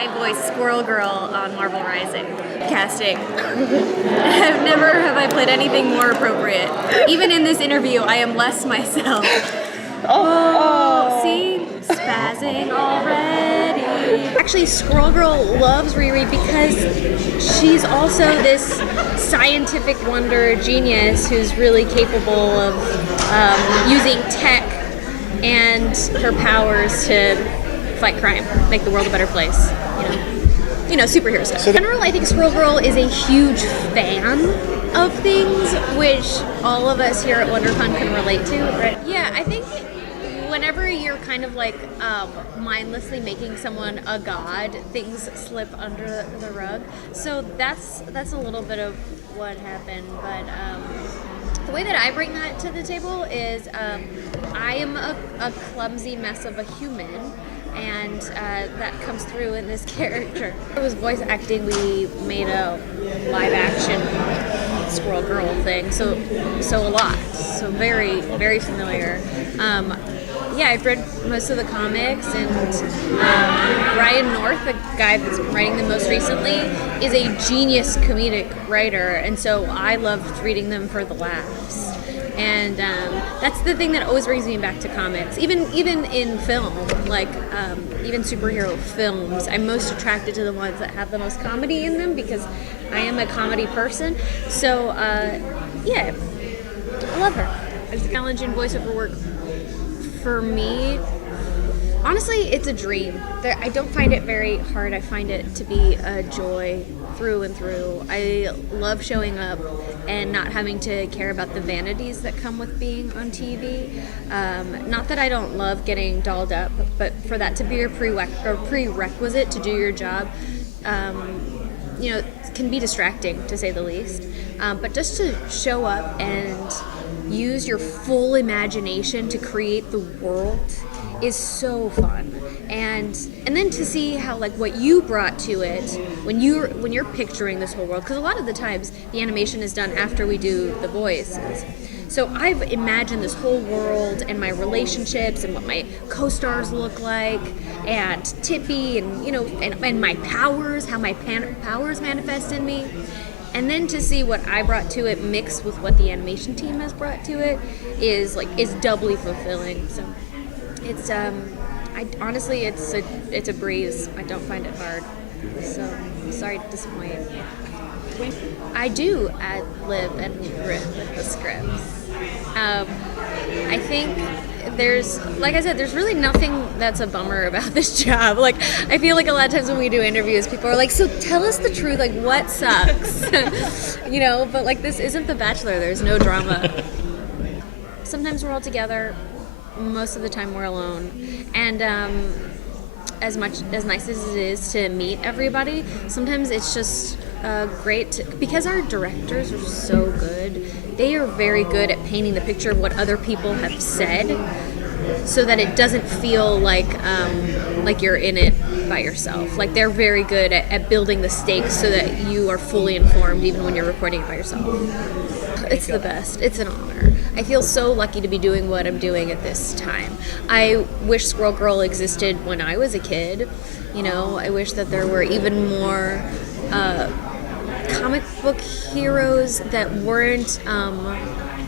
I voiced Squirrel Girl on Marvel Rising. Casting. Never have I played anything more appropriate. Even in this interview, I am less myself. Oh, see? Spazzing already. Actually, Squirrel Girl loves Riri because she's also this scientific wonder genius who's really capable of using tech and her powers to fight crime, make the world a better place, you know, superhero stuff. In general, I think Squirrel Girl is a huge fan of things, which all of us here at Wondercon can relate to, right? Yeah, I think whenever you're kind of like mindlessly making someone a god, things slip under the rug. So that's a little bit of what happened, but the way that I bring that to the table is I am a clumsy mess of a human, and that comes through in this character. It was voice acting. We made a live action Squirrel Girl thing, so a lot, so very, very familiar. Yeah, I've read most of the comics, and Ryan North, the guy that's been writing them most recently, is a genius comedic writer, and so I loved reading them for the laughs. And that's the thing that always brings me back to comics. Even in film, like even superhero films, I'm most attracted to the ones that have the most comedy in them because I am a comedy person. So yeah, I love her. It's a challenge in voiceover work for me. Honestly, it's a dream. I don't find it very hard. I find it to be a joy through and through. I love showing up and not having to care about the vanities that come with being on TV. Not that I don't love getting dolled up, but for that to be a prerequisite to do your job, you know, it can be distracting, to say the least. But just to show up and use your full imagination to create the world is so fun, and then to see how like what you brought to it when you're picturing this whole world, because a lot of the times the animation is done after we do the voices. So I've imagined this whole world and my relationships and what my co-stars look like, and Tippy, and you know, and my powers, how my powers manifest in me. And then to see what I brought to it mixed with what the animation team has brought to it is doubly fulfilling. So it's honestly it's a breeze. I don't find it hard. So I'm sorry to disappoint. I do ad-lib and riff with the scripts. I think like I said, there's really nothing that's a bummer about this job. Like, I feel like a lot of times when we do interviews, people are like, so tell us the truth, like what sucks? You know, but like this isn't The Bachelor, there's no drama. Sometimes we're all together, most of the time we're alone. And as nice as it is to meet everybody, sometimes it's just great because our directors are so good. They are very good at painting the picture of what other people have said, so that it doesn't feel like you're in it by yourself. Like, they're very good at building the stakes so that you are fully informed even when you're recording it by yourself. It's the best. It's an honor. I feel so lucky to be doing what I'm doing at this time. I wish Squirrel Girl existed when I was a kid. You know, I wish that there were even more comic book heroes that weren't,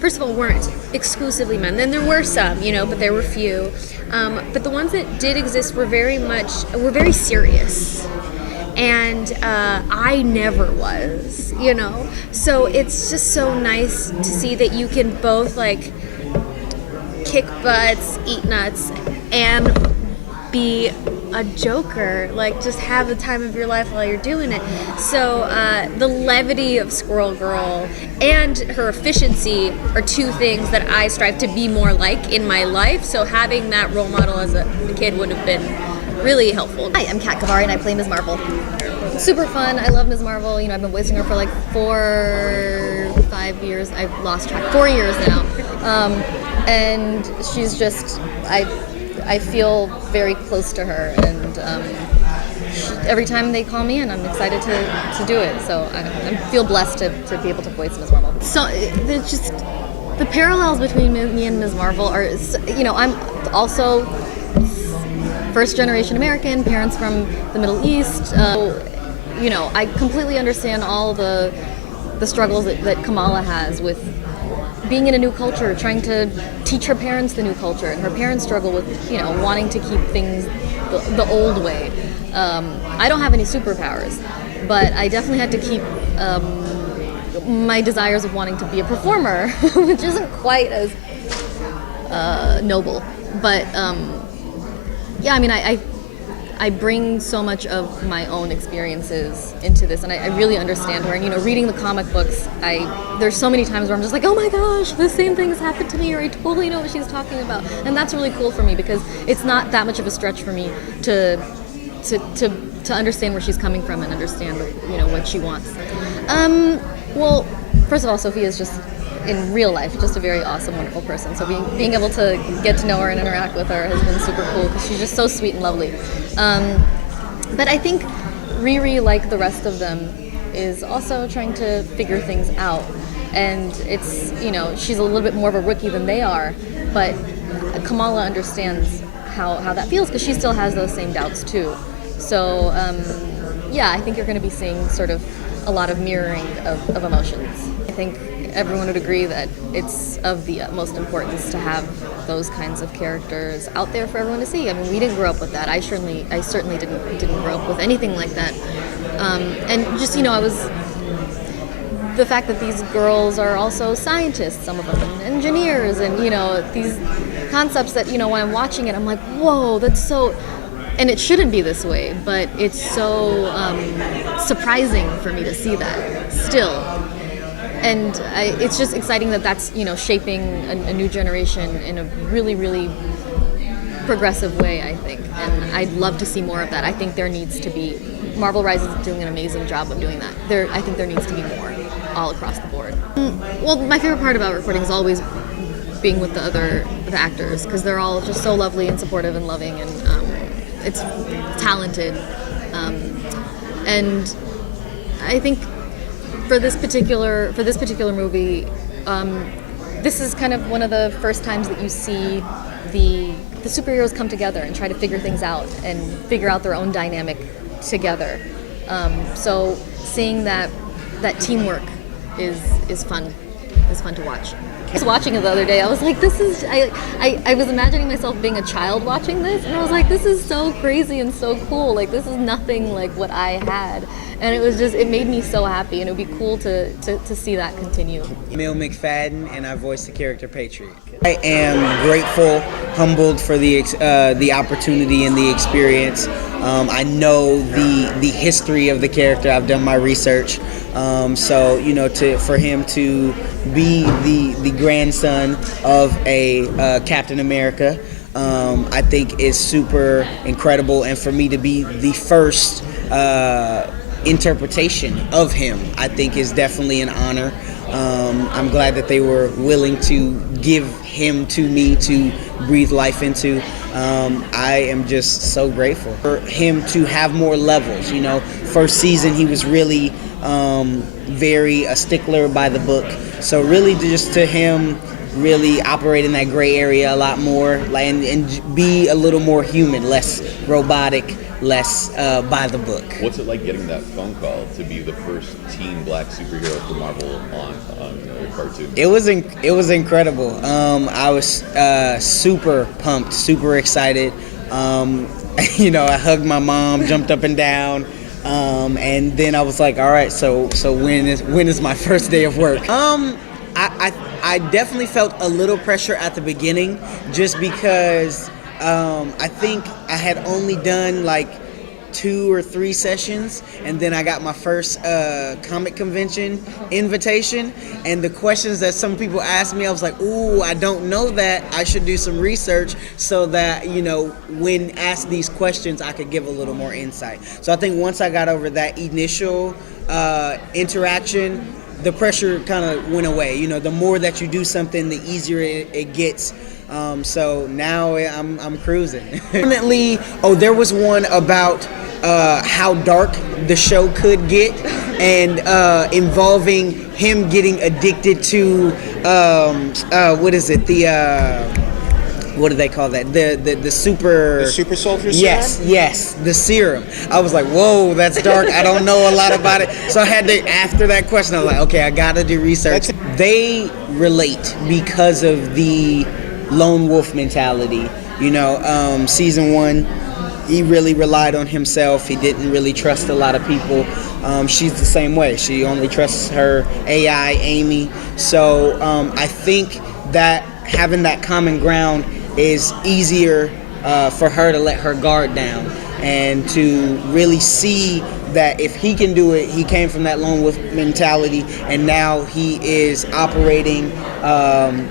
first of all, weren't exclusively men. Then there were some, you know, but there were few. But the ones that did exist were very serious. And I never was, you know? So it's just so nice to see that you can both, like, kick butts, eat nuts, and be a joker, like just have the time of your life while you're doing it. So the levity of Squirrel Girl and her efficiency are two things that I strive to be more like in my life. So having that role model as a kid would have been really helpful. Hi, I'm Khavari and I play Ms. Marvel. Super fun. I love Ms. Marvel. You know, I've been voicing her for like 5 years. I've lost track. 4 years now. And she's just, I feel very close to her, and every time they call me in, I'm excited to do it. So I feel blessed to be able to voice Ms. Marvel. So there's just the parallels between me and Ms. Marvel are, you know, I'm also first generation American, parents from the Middle East. I completely understand all the struggles that Kamala has with being in a new culture, trying to teach her parents the new culture, and her parents struggle with, wanting to keep things the old way. I don't have any superpowers, but I definitely had to keep my desires of wanting to be a performer, which isn't quite as noble. But I bring so much of my own experiences into this, and I really understand her. And reading the comic books, there's so many times where I'm just like, oh my gosh, the same thing has happened to me, or I totally know what she's talking about. And that's really cool for me, because it's not that much of a stretch for me to understand where she's coming from and understand what she wants. Well, first of all, Sofia is just, in real life, just a very awesome, wonderful person. So being able to get to know her and interact with her has been super cool, because she's just so sweet and lovely. But I think Riri, like the rest of them, is also trying to figure things out. And it's, she's a little bit more of a rookie than they are, but Kamala understands how that feels, because she still has those same doubts too. So I think you're going to be seeing sort of a lot of mirroring of emotions. I think everyone would agree that it's of the utmost importance to have those kinds of characters out there for everyone to see. I mean, we didn't grow up with that. I certainly didn't grow up with anything like that. And just, the fact that these girls are also scientists, some of them, and engineers, and, these concepts that, when I'm watching it, I'm like, whoa, that's so... And it shouldn't be this way, but it's so surprising for me to see that still. And it's just exciting that that's, shaping a new generation in a really, really progressive way, I think. And I'd love to see more of that. I think there needs to be... Marvel Rise is doing an amazing job of doing that. I think there needs to be more all across the board. Well, my favorite part about recording is always being with the actors, because they're all just so lovely and supportive and loving, and it's talented. And I think for this particular movie, this is kind of one of the first times that you see the superheroes come together and try to figure things out and figure out their own dynamic together. So seeing that teamwork is fun. It's fun to watch. I was watching it the other day. I was like, I was imagining myself being a child watching this, and I was like, this is so crazy and so cool. Like, this is nothing like what I had. And it made me so happy, and it would be cool to see that continue. Kamil McFadden, and I voice the character Patriot. I am grateful, humbled for the opportunity and the experience. I know the history of the character. I've done my research. For him to be the grandson of a Captain America, I think is super incredible, and for me to be the first interpretation of him, I think is definitely an honor. I'm glad that they were willing to give him to me to breathe life into. I am just so grateful for him to have more levels. First season he was really very a stickler by the book. So really just to him really operate in that gray area a lot more, and be a little more human, less robotic, less by the book. What's it like getting that phone call to be the first teen black superhero for Marvel on a cartoon? It was incredible. I was super pumped, super excited. I hugged my mom, jumped up and down. And then I was like, all right, so when is my first day of work? I definitely felt a little pressure at the beginning, just because I think I had only done like 2 or 3 sessions, and then I got my first comic convention invitation, and the questions that some people asked me, I was like, ooh, I don't know that. I should do some research so that, when asked these questions, I could give a little more insight. So I think once I got over that initial interaction, the pressure kind of went away. The more that you do something, the easier it gets. So now I'm cruising. Definitely. Oh, there was one about how dark the show could get, and involving him getting addicted to what is it? The what do they call that? The super... The super soldier Yes, serum? yes, the serum. I was like, whoa, that's dark. I don't know a lot about it. So I had to, after that question, I was like, okay, I gotta do research. They relate because of the lone wolf mentality. You know, season 1, he really relied on himself. He didn't really trust a lot of people. She's the same way. She only trusts her AI, Amy. So I think that having that common ground is easier for her to let her guard down and to really see that if he can do it, he came from that lone wolf mentality, and now he is operating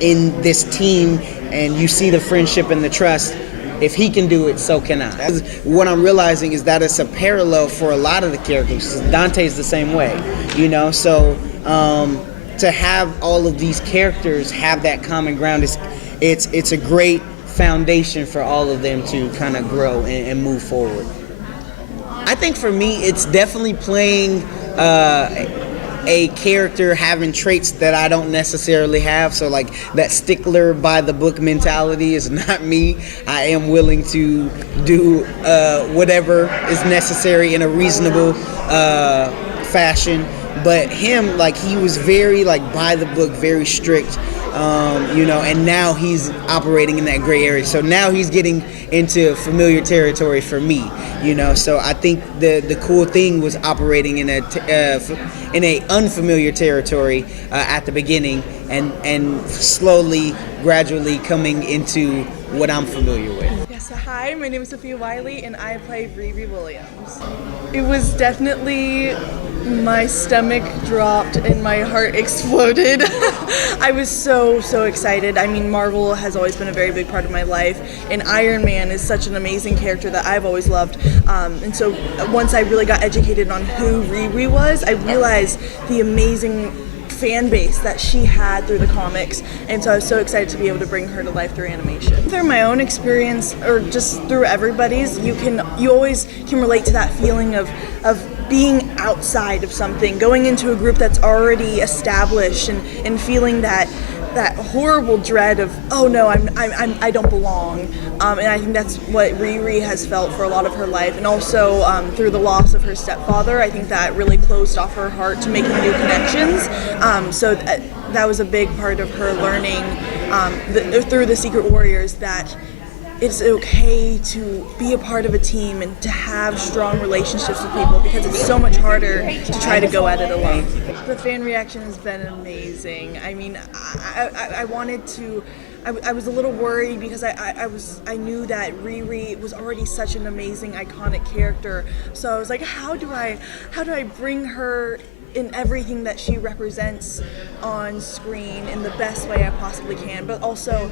in this team, and you see the friendship and the trust. If he can do it, so can I. What I'm realizing is that it's a parallel for a lot of the characters. Dante's the same way, you know. So to have all of these characters have that common ground it's a great foundation for all of them to kind of grow and move forward. I think for me, it's definitely playing a character having traits that I don't necessarily have. So like that stickler by the book mentality is not me. I am willing to do whatever is necessary in a reasonable fashion. But him, like, he was very like by the book, very strict. You know, and now he's operating in that gray area. So now he's getting into familiar territory for me, you know. So I think the cool thing was operating in a unfamiliar territory at the beginning, and slowly, gradually coming into what I'm familiar with. Yes, hi, my name is Sofia Wylie, and I play Riri Williams. It was definitely, my stomach dropped and my heart exploded. I was so excited. I mean, Marvel has always been a very big part of my life, and Iron Man is such an amazing character that I've always loved. And so once I really got educated on who Riri was, I realized the amazing fan base that she had through the comics, and so I was so excited to be able to bring her to life through animation. Through my own experience, or just through everybody's, you always can relate to that feeling of being outside of something, going into a group that's already established, and feeling that horrible dread of, oh no, I don't belong, and I think that's what Riri has felt for a lot of her life, and also through the loss of her stepfather, I think that really closed off her heart to making new connections. So that was a big part of her learning through the Secret Warriors, that it's okay to be a part of a team and to have strong relationships with people, because it's so much harder to try to go at it alone. The fan reaction has been amazing. I mean, I wanted to, I was a little worried because I knew that Riri was already such an amazing, iconic character. So I was like, how do I bring her in everything that she represents on screen in the best way I possibly can, but also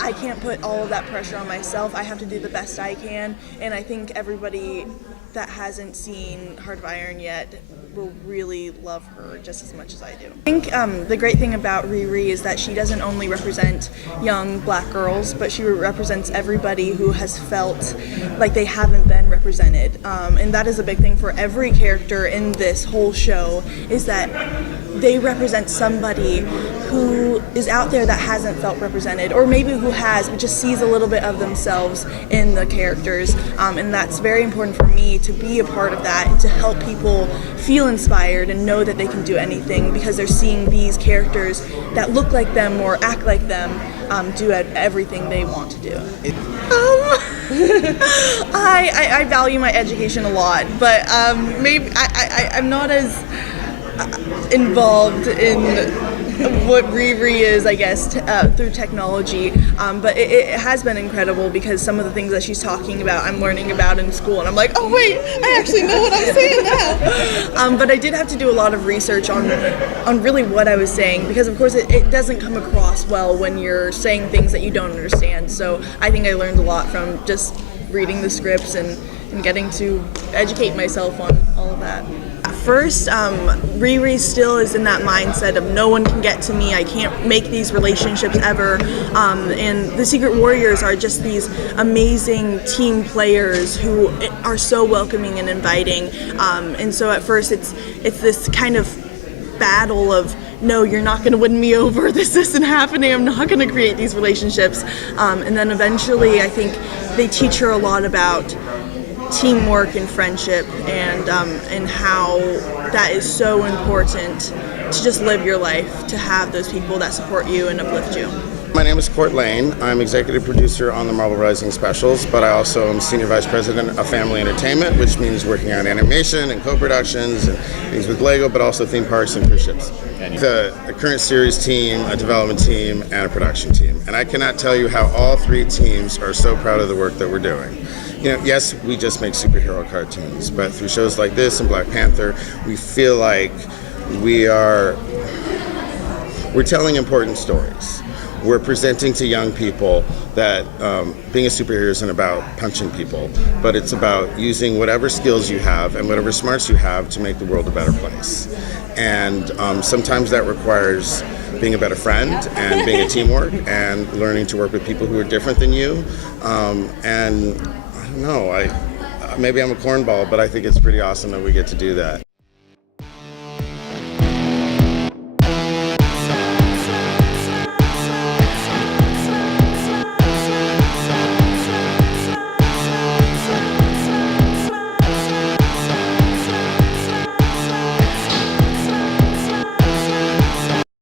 I can't put all of that pressure on myself. I have to do the best I can, and I think everybody that hasn't seen Heart of Iron yet will really love her just as much as I do. I think the great thing about Riri is that she doesn't only represent young black girls, but she represents everybody who has felt like they haven't been represented. And that is a big thing for every character in this whole show, is that they represent somebody who is out there that hasn't felt represented, or maybe who has, but just sees a little bit of themselves in the characters. And that's very important for me to be a part of that, and to help people feel inspired and know that they can do anything because they're seeing these characters that look like them or act like them do everything they want to do. I value my education a lot, but maybe I'm not as involved in what Riri is, I guess, through technology, but it has been incredible, because some of the things that she's talking about I'm learning about in school, and I'm like, oh wait, I actually know what I'm saying now. But I did have to do a lot of research on really what I was saying, because of course it doesn't come across well when you're saying things that you don't understand. So I think I learned a lot from just reading the scripts and getting to educate myself on all of that. First, Riri still is in that mindset of no one can get to me, I can't make these relationships ever, and the Secret Warriors are just these amazing team players who are so welcoming and inviting, and so at first it's this kind of battle of no, you're not going to win me over. This isn't happening. I'm not going to create these relationships. And then eventually, I think they teach her a lot about teamwork and friendship, and how that is so important to just live your life, to have those people that support you and uplift you. My name is Cort Lane. I'm executive producer on the Marvel Rising specials, but I also am senior vice president of family entertainment, which means working on animation and co-productions and things with Lego, but also theme parks and cruise ships. The current series team, a development team, and a production team. And I cannot tell you how all three teams are so proud of the work that we're doing. You know, yes, we just make superhero cartoons, but through shows like this and Black Panther, we feel like we're telling important stories. We're presenting to young people that being a superhero isn't about punching people, but it's about using whatever skills you have and whatever smarts you have to make the world a better place. And sometimes that requires being a better friend and being a teamwork and learning to work with people who are different than you. And I don't know, maybe I'm a cornball, but I think it's pretty awesome that we get to do that.